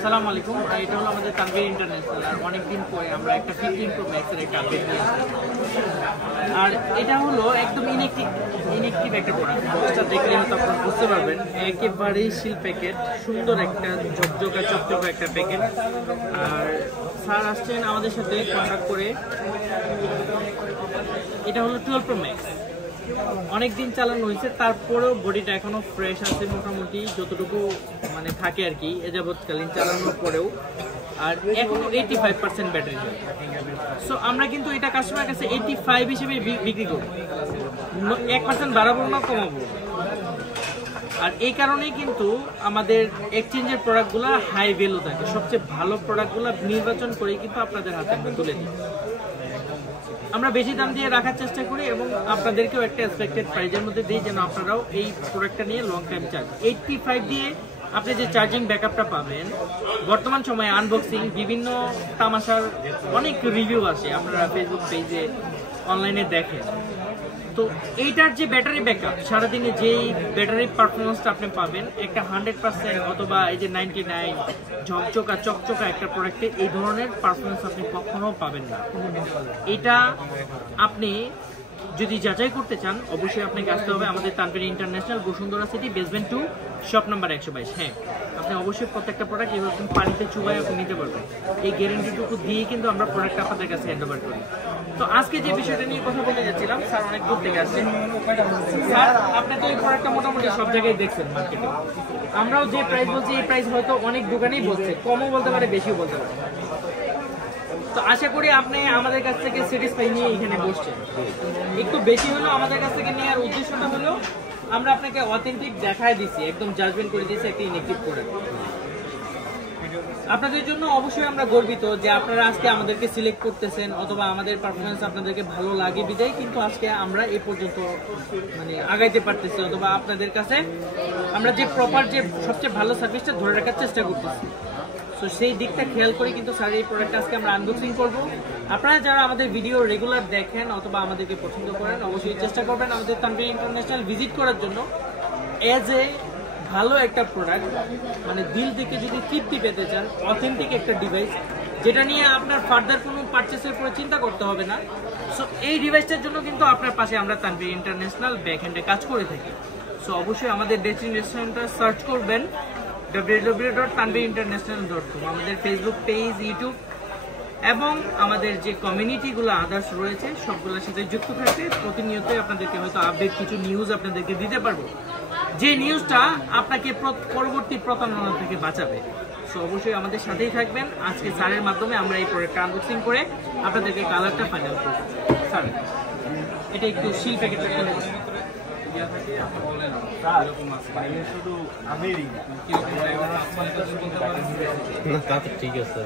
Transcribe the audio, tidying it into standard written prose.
আসসালামু আলাইকুম। এটা হলো আমাদের তানভীর ইন্টারন্যাশনাল। আর অনেকদিন পরে আমরা একটা 15 Pro Max এর একটা আপডেট নিয়ে আসলাম। আর এটা হলো একদম ইনএক্টিভ একটা প্রোডাক্ট। বক্সটা দেখলে হয়তো আপনারা বুঝতে পারবেন, একেবারেই সিল প্যাকেট, সুন্দর একটা চকচকা একটা প্যাকেট। আর স্যার আসছেন আমাদের সাথে কন্ট্যাক্ট করে। এটা হলো 12 Pro Max। অনেকদিন চালানো হয়েছে, তারপরেও বডিটা এখনো ফ্রেশ আছে মোটামুটি, যতটুকু মানে থাকে আর কি এ যাবৎকালীন চালানোর পরেও। আর এখনো 85% ব্যাটারি। সো আমরা কিন্তু এটা কাস্টমার কাছে 85 হিসেবে বিক্রি করব, 1% বাড়াবো না, কমাবো। আর এই কারণেই কিন্তু আমাদের এক্সচেঞ্জের প্রোডাক্টগুলো হাই ভ্যালু থাকে। সবচেয়ে ভালো প্রোডাক্টগুলো নির্বাচন করে কিন্তু আপনাদের হাতে আমরা তুলে দিই। আমরা বেশি দাম দিয়ে রাখার চেষ্টা করি এবং আপনাদেরকেও একটা এক্সপেক্টেড প্রাইজের মধ্যে দিই, যেন আপনারাও এই প্রোডাক্টটা নিয়ে লং টাইম চার্জ। 85 দিয়ে আপনি যে চার্জিং ব্যাকআপটা পাবেন, বর্তমান সময়ে আনবক্সিং, বিভিন্ন তামাশার অনেক রিভিউ আসে, আপনারা ফেসবুক পেজে অনলাইনে দেখেন। তো এইটার যে ব্যাটারি ব্যাকআপ, সারাদিনে যেই ব্যাটারি পারফরমেন্সটা আপনি পাবেন, একটা 100% অথবা এই যে 99 চকচকা একটা প্রোডাক্টে এই ধরনের পারফরমেন্স আপনি কখনো পাবেন না। এটা আপনি যদি যাচাই করতে চান, অবশ্যই আপনাকে আসতে হবে আমাদের Tanvir international, Bashundhara city, basement 2, shop number 122। হ্যাঁ, আপনি অবশ্যই প্রত্যেকটা প্রোডাক্ট এরকম পানিতে চুবাই আপনি নিতে পারবেন। এই গ্যারেন্টিটুকু দিয়ে কিন্তু আমরা প্রোডাক্টটা আপনাদের কাছে হ্যান্ড ওভার করি। তো আজকে যে বিষয়টা নিয়ে কথা বলতে যাচ্ছিলাম, স্যার অনেক দূর থেকে আসছেন। স্যার, আপনি তো এই প্রোডাক্টটা মোটামুটি সব জায়গায় দেখছেন মার্কেটে। আমরাও যে প্রাইস বলছি, এই প্রাইস হয়তো অনেক দোকানেই বলছে, কমও বলতে পারে, বেশিও বলতে পারে। তো আশা করি আপনি আমাদের কাছ থেকে স্যাটিসফাই নিয়ে এখানে বসছেন। একটু বেশি হলেও আমাদের কাছ থেকে নেওয়ার উদ্দেশ্যটা হলো আমরা আপনাকে অথেন্টিক দেখায় দিচ্ছি, একদম জাজমেন্ট করে দিচ্ছি একটা ইনএক্টিভ প্রোডাক্ট। আপনাদের জন্য অবশ্যই আমরা গর্বিত যে আপনারা আজকে আমাদেরকে সিলেক্ট করতেছেন, অথবা আমাদের পারফরমেন্স আপনাদেরকে ভালো লাগে বিদায় কিন্তু আজকে আমরা এই পর্যন্ত মানে আগাইতে পারতেছি, অথবা আপনাদের কাছে আমরা যে প্রপার যে সবচেয়ে ভালো সার্ভিসটা ধরে রাখার চেষ্টা করতেছি। তো সেই দিকটা খেয়াল করে কিন্তু স্যার এই প্রোডাক্টটা আজকে আমরা আনবক্সিং করব। আপনারা যারা আমাদের ভিডিও রেগুলার দেখেন অথবা আমাদেরকে পছন্দ করেন, অবশ্যই চেষ্টা করবেন আমাদের তানভীর ইন্টারন্যাশনাল ভিজিট করার জন্য। এজ এ ভালো একটা প্রোডাক্ট, মানে দিল থেকে যদি তৃপ্তি পেতে চান, অথেন্টিক একটা ডিভাইস যেটা নিয়ে আপনার ফার্দার কোনো পারচেসের পরে চিন্তা করতে হবে না। সো এই ডিভাইসটার জন্য কিন্তু আপনার পাশে আমরা তানভীর ইন্টারন্যাশনাল ব্যাকহ্যান্ডে কাজ করে থাকি। সো অবশ্যই আমাদের ডেস্টিনেশনটা সার্চ করবেন www.tanvirinternational.com। আমাদের ফেসবুক পেজ, ইউটিউব এবং আমাদের যে কমিউনিটিগুলো আদার্স রয়েছে সবগুলোর সাথে যুক্ত থাকতে প্রতিনিয়তই আপনাদেরকে হয়তো আপডেট কিছু নিউজ আপনাদেরকে দিতে পারবো, যে নিউজটা আপনাকে পরবর্তী প্রতারণা থেকে বাঁচাবে। সো অবশ্যই আমাদের সাথেই থাকবেন। আজকে স্যারের মাধ্যমে আমরা এই প্রোডাক্টটা আনবক্সিং করে আপনাদেরকে কালারটা ফাইনাল করব। স্যার, এটা একটু সিল প্যাকেটটা খুলে দেন। ঠিক আছে।